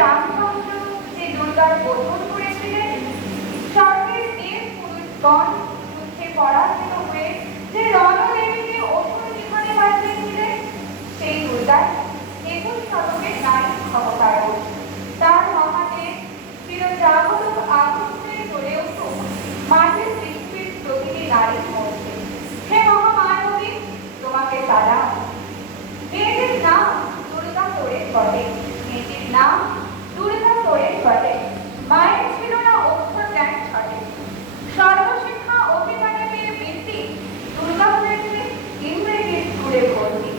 রামচন্দ্র যে দুর্গার বোধন করেছিলেন, স্বর্গের দেব পুরুষগণ যুদ্ধে পরাজিত হয়ে যে রণদেবীকে অসুর জীবনে পাঠিয়েছিলেন, সেই দুর্গার 21 শতকের নারী অবতারণ। তার মহাদেব চিরজাগতিক আগুনে জ্বলে উঠুক মাটির পৃথিবীর প্রতিটি নারীর মধ্যে। হে মহামানবী, তোমাকে সালাম। মেয়েটির নাম দুর্গা তোড়ে বটে, মেয়েটির নাম দুর্গা তোড়ে বটে। মায়ের ছিল না অক্ষর জ্ঞান ছটে, সর্বশিক্ষা অভিমানে পেয়ে বৃত্তি দুর্গা হয়েছে ইংরেজির স্কুলে ভর্তি।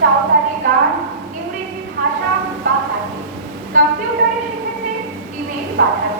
সাঁওতালি গান, ইংরেজি ভাষা বা হাতি, কম্পিউটারে শিখেছে ইমেল পাঠানো।